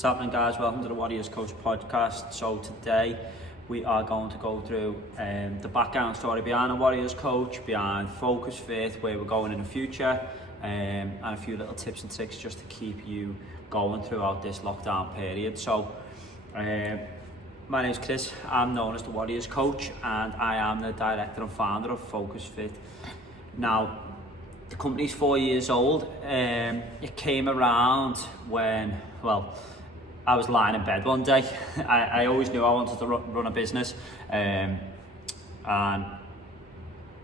What's happening, guys? Welcome to the Warriors Coach podcast. So today we are going to go through the background story behind the Warriors Coach, behind Focuz-Fit, where we're going in the future, and a few little tips and tricks just to keep you going throughout this lockdown period. So my name is Chris. I'm known as the Warriors Coach, and I am the director and founder of Focuz-Fit. Now, the company's 4 years old. It came around when, I was lying in bed one day. I always knew I wanted to run a business, and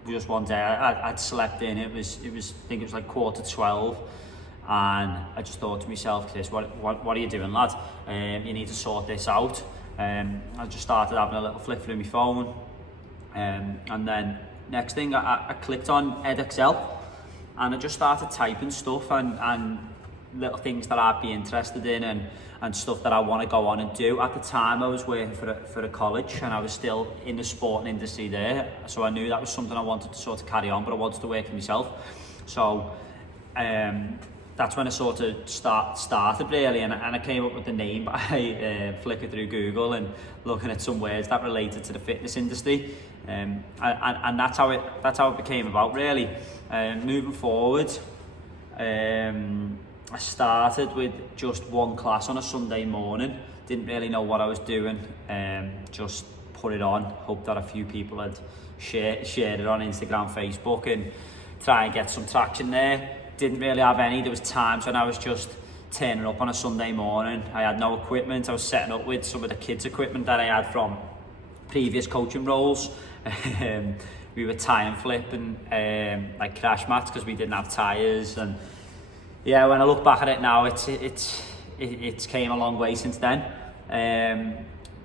just one day I'd slept in. It was I think it was like 11:45, and I just thought to myself, Chris, what are you doing, lad? You need to sort this out. I just started having a little flick through my phone, and then next thing I clicked on EdXL, and I just started typing stuff and little things that I'd be interested in and stuff that I want to go on and do. At the time, I was working for a college, and I was still in the sporting industry there, so I knew that was something I wanted to sort of carry on, but I wanted to work for myself. So that's when I sort of started really, and I came up with the name by flicking through Google and looking at some words that related to the fitness industry, and that's how it became about really. Moving forward, I started with just one class on a Sunday morning. Didn't really know what I was doing. Just put it on. Hoped that a few people had shared it on Instagram, Facebook, and try and get some traction there. Didn't really have any. There was times when I was just turning up on a Sunday morning. I had no equipment. I was setting up with some of the kids' equipment that I had from previous coaching roles. We were tie and flipping like crash mats because we didn't have tyres. And yeah, when I look back at it now, it's came a long way since then.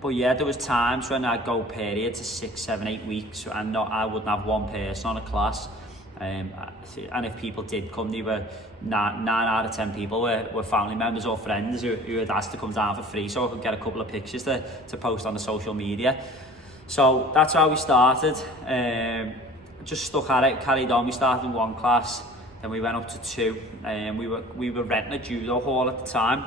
But yeah, there was times when I'd go periods of 6, 7, 8 weeks, and I wouldn't have one person on a class. And if people did come, they were 9 out of 10 people were family members or friends who had asked to come down for free, so I could get a couple of pictures to post on the social media. So that's how we started. Just stuck at it, carried on. We started in one class, then we went up to 2, and we were renting a judo hall at the time.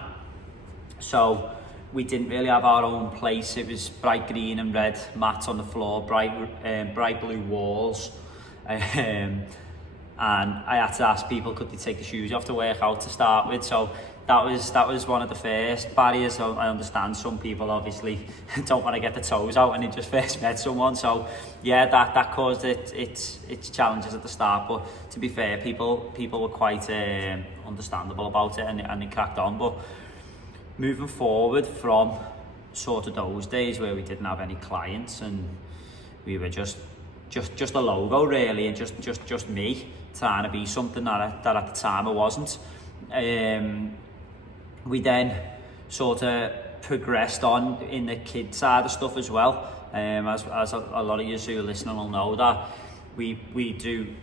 So we didn't really have our own place. It was bright green and red mats on the floor, bright blue walls. And I had to ask people, could they take the shoes off to work out to start with. So that was one of the first barriers. So I understand some people obviously don't want to get the toes out when they just first met someone. So yeah, that caused its challenges at the start. But to be fair, people were quite understandable about it, and they cracked on. But moving forward from sort of those days where we didn't have any clients and we were just a logo really, and just me trying to be something that at the time I wasn't. We then sort of progressed on in the kid side of stuff as well. As a lot of you who are listening will know, that we do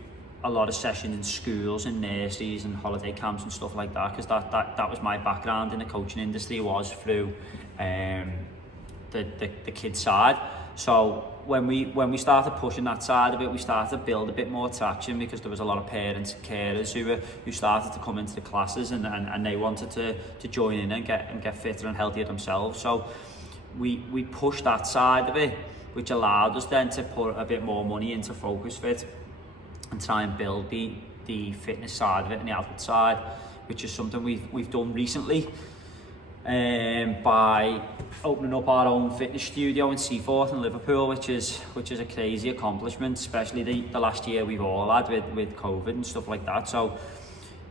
a lot of sessions in schools and nurseries and holiday camps and stuff like that, because that was my background in the coaching industry, was through the kid side. So when we started pushing that side of it, we started to build a bit more traction, because there was a lot of parents and carers who started to come into the classes, and they wanted to join in and get fitter and healthier themselves. So we pushed that side of it, which allowed us then to put a bit more money into Focuz-Fit and try and build the fitness side of it and the athlete side, which is something we've done recently. By opening up our own fitness studio in Seaforth in Liverpool, which is a crazy accomplishment, especially the last year we've all had with COVID and stuff like that. So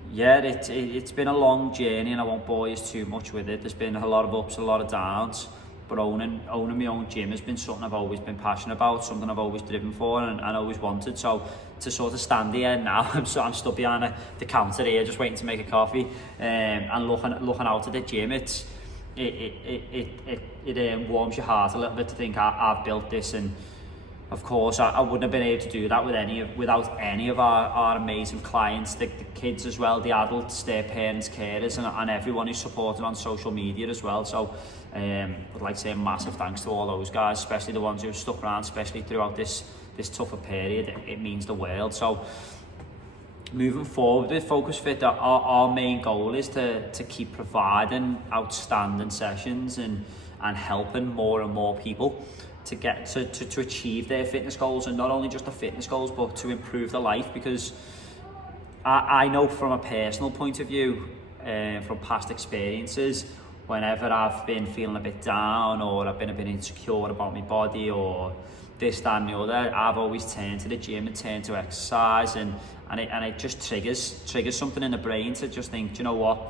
yeah, it's been a long journey, and I won't bore you too much with it. There's been a lot of ups, a lot of downs, but owning my own gym has been something I've always been passionate about, something I've always driven for and always wanted. So to sort of stand here now, I'm stood behind the counter here just waiting to make a coffee, and looking out at the gym, it warms your heart a little bit to think I've built this. And of course I wouldn't have been able to do that without any of our amazing clients, the kids as well, the adults, their parents, carers, and everyone who's supported on social media as well. So I'd like to say a massive thanks to all those guys, especially the ones who've stuck around, especially throughout this tougher period. It means the world. So moving forward with Focuz-Fit, our main goal is to keep providing outstanding sessions and helping more and more people to get to achieve their fitness goals, and not only just the fitness goals but to improve their life. Because I know from a personal point of view, from past experiences, whenever I've been feeling a bit down or I've been a bit insecure about my body or this, that and the other, I've always turned to the gym and turned to exercise, and it just triggers something in the brain to just think, do you know what,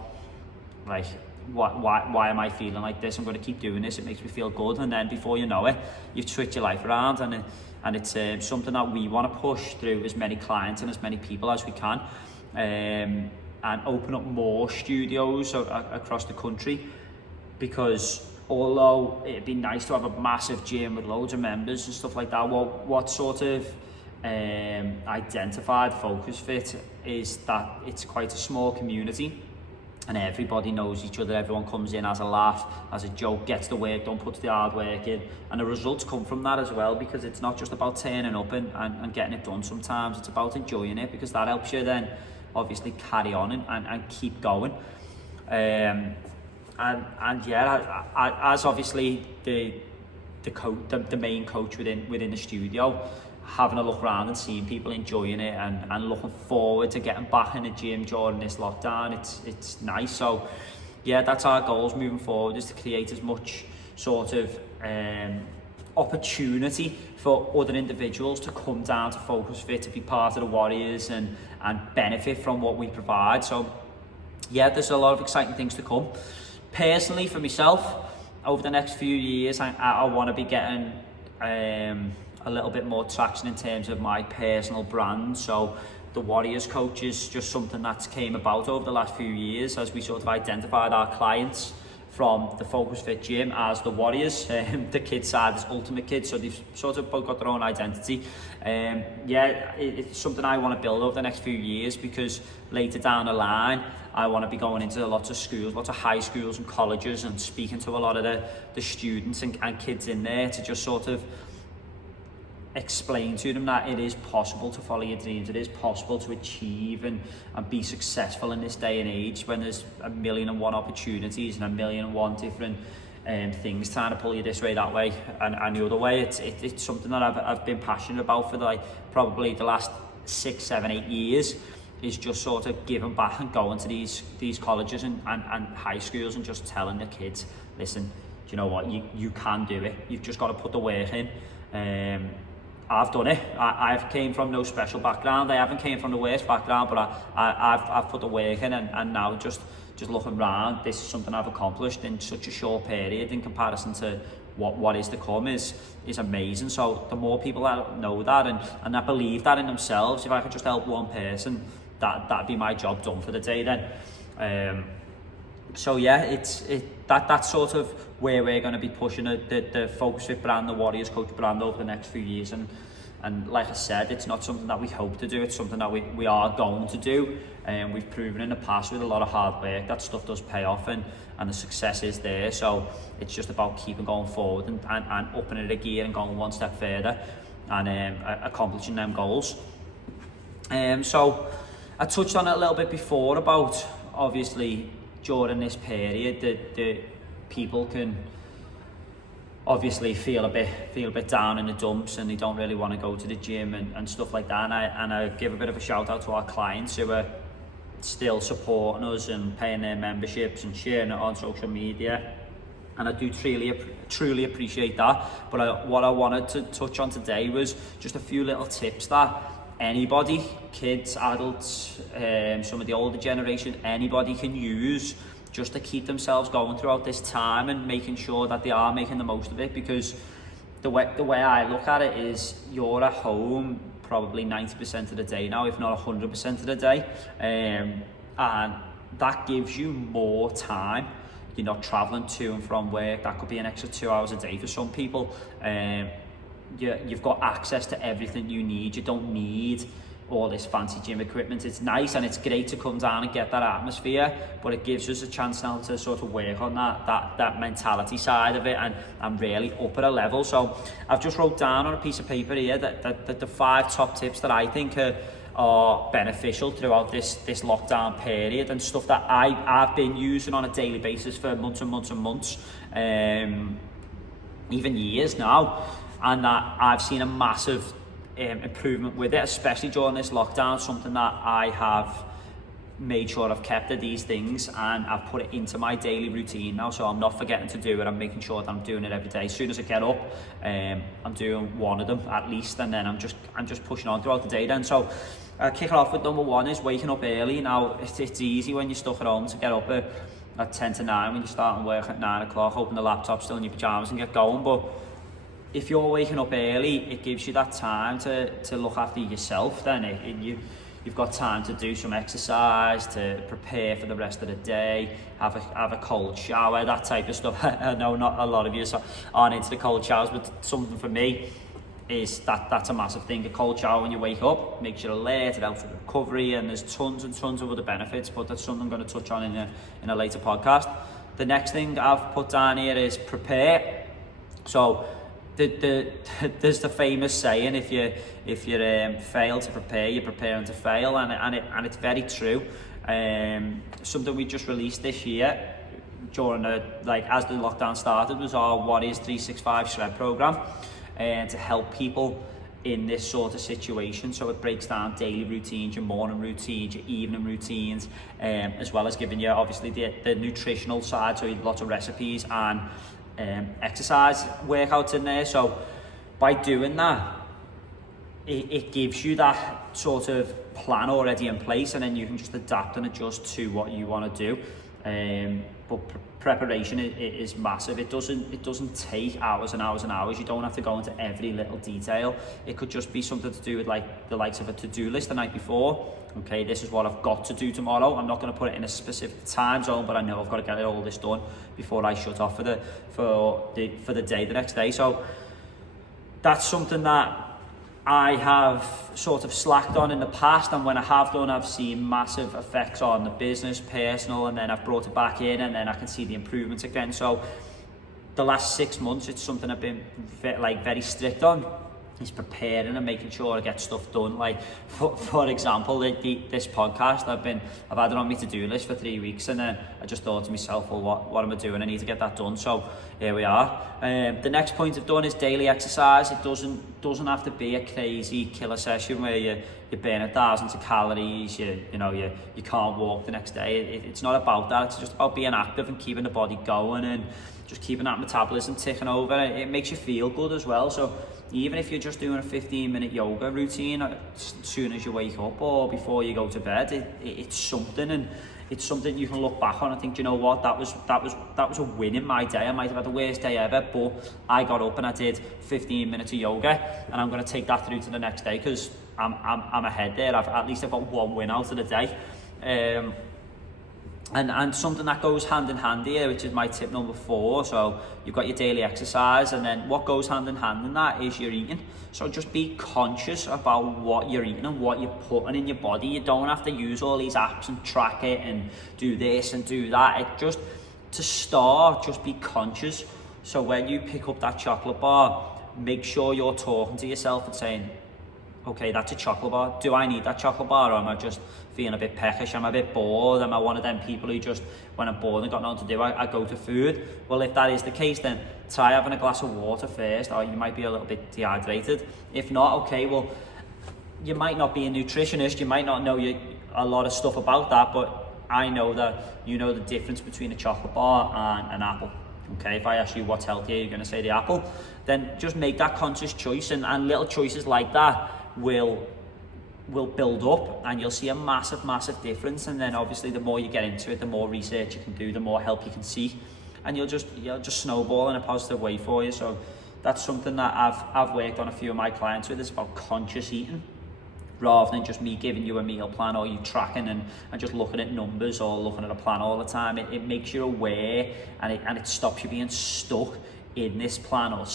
like, why am I feeling like this? I'm going to keep doing this. It makes me feel good, and then before you know it, you've switched your life around, and it's something that we want to push through as many clients and as many people as we can, and open up more studios across the country. Because although it'd be nice to have a massive gym with loads of members and stuff like that, what sort of identified Focuz-Fit is that it's quite a small community, and everybody knows each other. Everyone comes in, has a laugh, has a joke, gets the work done, puts the hard work in, and the results come from that as well, because it's not just about turning up and getting it done. Sometimes it's about enjoying it, because that helps you then obviously carry on and keep going. And yeah, as obviously the main coach within the studio, having a look around and seeing people enjoying it and looking forward to getting back in the gym during this lockdown, it's nice. So yeah, that's our goals moving forward, is to create as much sort of opportunity for other individuals to come down to Focuz-Fit, to be part of the Warriors and benefit from what we provide. So yeah, there's a lot of exciting things to come. Personally, for myself, over the next few years, I want to be getting a little bit more traction in terms of my personal brand. So the Warriors coach is just something that's came about over the last few years, as we sort of identified our clients from the Focuz-Fit gym as the Warriors. The kids side is Ultimate Kids, so they've sort of both got their own identity. Yeah, it's something I want to build over the next few years, because later down the line, I want to be going into lots of schools, lots of high schools and colleges, and speaking to a lot of the students and kids in there, to just sort of explain to them that it is possible to follow your dreams. It is possible to achieve and be successful in this day and age, when there's 1,000,001 opportunities and 1,000,001 different things trying to pull you this way, that way and the other way. It's something that I've been passionate about for probably the last 6, 7, 8 years, is just sort of giving back and going to these colleges and high schools and just telling the kids, listen, do you know what, you can do it. You've just got to put the work in. I've done it. I've came from no special background. I haven't came from the worst background, but I've put the work in, and now just looking around, this is something I've accomplished in such a short period in comparison to what is to come is amazing. So the more people that know that and that believe that in themselves, if I could just help one person, that'd be my job done for the day then. So yeah, that's sort of where we're going to be pushing the Focuz-Fit brand, the Warriors Coach brand, over the next few years. And like I said, it's not something that we hope to do, it's something that we are going to do. And we've proven in the past with a lot of hard work that stuff does pay off, and the success is there. So it's just about keeping going forward and upping it a gear and going one step further and accomplishing them goals. So I touched on it a little bit before about, obviously, during this period, that people can obviously feel a bit down in the dumps, and they don't really want to go to the gym and stuff like that. And I give a bit of a shout out to our clients who are still supporting us and paying their memberships and sharing it on social media, and I do truly appreciate that. But what I wanted to touch on today was just a few little tips that anybody, kids, adults, some of the older generation, anybody can use just to keep themselves going throughout this time, and making sure that they are making the most of it. Because the way I look at it is, you're at home probably 90% of the day now, if not 100% of the day, and that gives you more time. You're not traveling to and from work. That could be an extra 2 hours a day for some people. You've got access to everything you need. You don't need all this fancy gym equipment. It's nice and it's great to come down and get that atmosphere, but it gives us a chance now to sort of work on that mentality side of it and really up at a level. So I've just wrote down on a piece of paper here that the 5 top tips that I think are beneficial throughout this lockdown period, and stuff that I've been using on a daily basis for months and months and months, even years now, and that I've seen a massive improvement with it, especially during this lockdown. Something that I have made sure I've kept of these things, and I've put it into my daily routine now, so I'm not forgetting to do it. I'm making sure that I'm doing it every day. As soon as I get up, I'm doing one of them at least, and then I'm just pushing on throughout the day then. So I'll kick it off with number one, is waking up early. Now it's easy when you're stuck at home to get up at 10 to 9 when you're starting work at 9 o'clock, open the laptop still in your pyjamas and get going. But if you're waking up early, it gives you that time to look after yourself then. You've got time to do some exercise, to prepare for the rest of the day, have a cold shower, that type of stuff. I know not a lot of you aren't into the cold showers, but something for me is that's a massive thing. A cold shower when you wake up makes you alert, it helps with recovery, and there's tons and tons of other benefits, but that's something I'm going to touch on in a later podcast. The next thing I've put down here is prepare. So there's the famous saying, if you fail to prepare, you're preparing to fail, and it's very true. Something we just released this year during as the lockdown started was our What Is 365 Shred program, and to help people in this sort of situation. So it breaks down daily routines, your morning routines, your evening routines, as well as giving you obviously the nutritional side, so lots of recipes and exercise workouts in there. So by doing that, it gives you that sort of plan already in place, and then you can just adapt and adjust to what you want to do. But preparation is massive. It doesn't take hours and hours and hours. You don't have to go into every little detail. It could just be something to do with like the likes of a to-do list the night before. Okay, this is what I've got to do tomorrow. I'm not going to put it in a specific time zone, but I know I've got to get all this done before I shut off for the day the next day. So that's something that I have sort of slacked on in the past, and when I have done, I've seen massive effects on the business, personal, and then I've brought it back in, and then I can see the improvements again. So the last 6 months, it's something I've been very strict on, is preparing and making sure I get stuff done. Like for example, this podcast, I've had it on my to-do list for 3 weeks, and then I just thought to myself, well, what am I doing? I need to get that done. So here we are. The next point I've done is daily exercise. It doesn't have to be a crazy killer session where you burn thousands of calories, you can't walk the next day. It's not about that. It's just about being active and keeping the body going, and just keeping that metabolism ticking over. It makes you feel good as well. So even if you're just doing a 15-minute yoga routine as soon as you wake up or before you go to bed, it's something, and it's something you can look back on and think, you know what, that was a win in my day. I might have had the worst day ever, but I got up and I did 15 minutes of yoga, and I'm going to take that through to the next day because I'm ahead there. At least I've got one win out of the day. And something that goes hand in hand here, which is my tip number 4. So you've got your daily exercise, and then what goes hand in hand in that is your eating. So just be conscious about what you're eating and what you're putting in your body. You don't have to use all these apps and track it and do this and do that. To start, just be conscious. So when you pick up that chocolate bar, make sure you're talking to yourself and saying, okay, that's a chocolate bar. Do I need that chocolate bar, or am I just feeling a bit peckish? Am I a bit bored? Am I one of them people who just, when I'm bored and got nothing to do, I go to food? Well, if that is the case, then try having a glass of water first, or you might be a little bit dehydrated. If not, okay, well, you might not be a nutritionist, you might not know a lot of stuff about that, but I know that you know the difference between a chocolate bar and an apple. Okay, if I ask you what's healthier, you're going to say the apple. Then just make that conscious choice, and little choices like that will build up, and you'll see a massive difference. And then obviously the more you get into it, the more research you can do, the more help you can see, and you'll just snowball in a positive way for you. So that's something that I've worked on a few of my clients with. It's about conscious eating rather than just me giving you a meal plan, or you tracking and just looking at numbers or looking at a plan all the time. It makes you aware, and it stops you being stuck in this plan or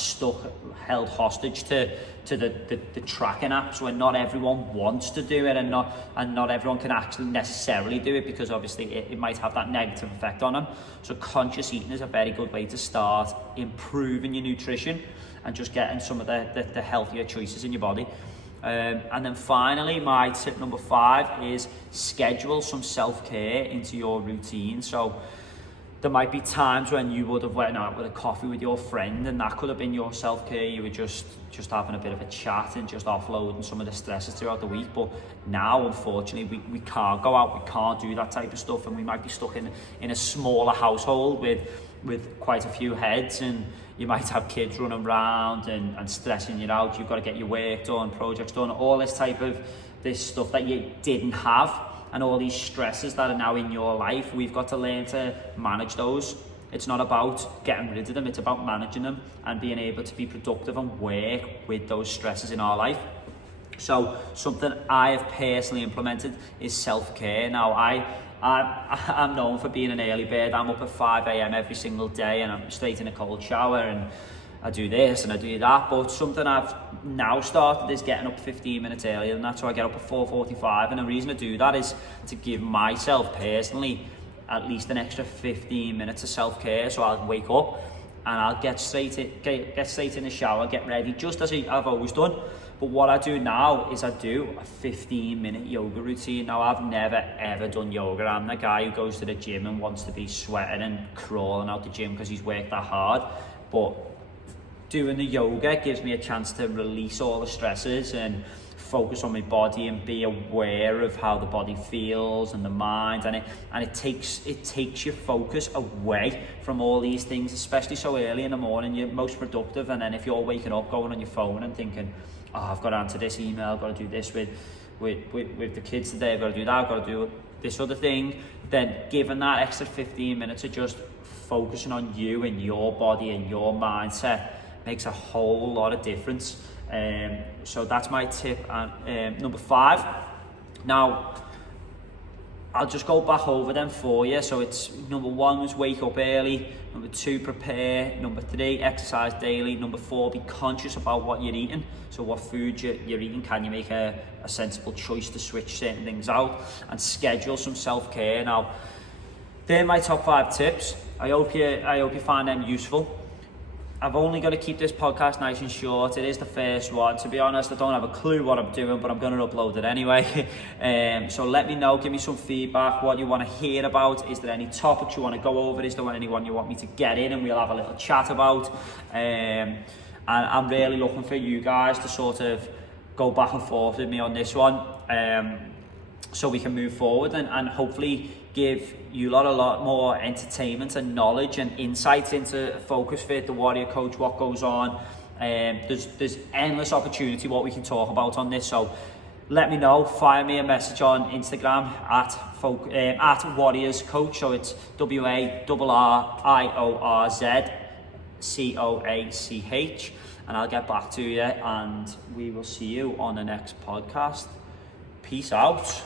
held hostage to the tracking apps, when not everyone wants to do it, and not everyone can actually necessarily do it, because obviously it might have that negative effect on them. So conscious eating is a very good way to start improving your nutrition and just getting some of the healthier choices in your body. And then finally, my tip number 5 is schedule some self-care into your routine. So there might be times when you would have went out with a coffee with your friend, and that could have been your self-care. You were just having a bit of a chat and just offloading some of the stresses throughout the week. But now, unfortunately, we can't go out, we can't do that type of stuff, and we might be stuck in a smaller household with quite a few heads, and you might have kids running around and stressing you out. You've got to get your work done, projects done, all this stuff that you didn't have, and all these stresses that are now in your life. We've got to learn to manage those. It's not about getting rid of them, it's about managing them and being able to be productive and work with those stresses in our life. So something I have personally implemented is self-care. Now I'm known for being an early bird. I'm up at 5 a.m. every single day, and I'm straight in a cold shower, and I do this and I do that. But something I've now started is getting up 15 minutes earlier than that. So I get up at 4:45, and the reason I do that is to give myself personally at least an extra 15 minutes of self-care. So I'll wake up and I'll get straight in the shower, get ready, just as I've always done. But what I do now is I do a 15-minute yoga routine. Now, I've never ever done yoga. I'm the guy who goes to the gym and wants to be sweating and crawling out the gym because he's worked that hard. But doing the yoga gives me a chance to release all the stresses and focus on my body and be aware of how the body feels and the mind, and it takes your focus away from all these things, especially so early in the morning. You're most productive, and then if you're waking up going on your phone and thinking, oh, I've got to answer this email, I've got to do this with the kids today, I've got to do that, I've got to do this other thing, then giving that extra 15 minutes of just focusing on you and your body and your mindset makes a whole lot of difference. So that's my tip. And number 5. Now, I'll just go back over them for you. So it's number 1 was wake up early. Number 2, prepare. Number 3, exercise daily. Number 4, be conscious about what you're eating. So what food you're eating, can you make a sensible choice to switch certain things out, and schedule some self-care. Now, they're my top 5 tips. I hope you find them useful. I've only got to keep this podcast nice and short. It is the first one. To be honest, I don't have a clue what I'm doing, but I'm going to upload it anyway. So let me know, give me some feedback, what you want to hear about. Is there any topics you want to go over? Is there anyone you want me to get in and we'll have a little chat about? And I'm really looking for you guys to sort of go back and forth with me on this one, so we can move forward and hopefully give you a lot more entertainment and knowledge and insights into Focuz-Fit, the Warrior Coach, what goes on. There's endless opportunity what we can talk about on this. So let me know, fire me a message on Instagram at Warriors Coach. So it's WARRIORZCOACH, and I'll get back to you, and we will see you on the next podcast. Peace out.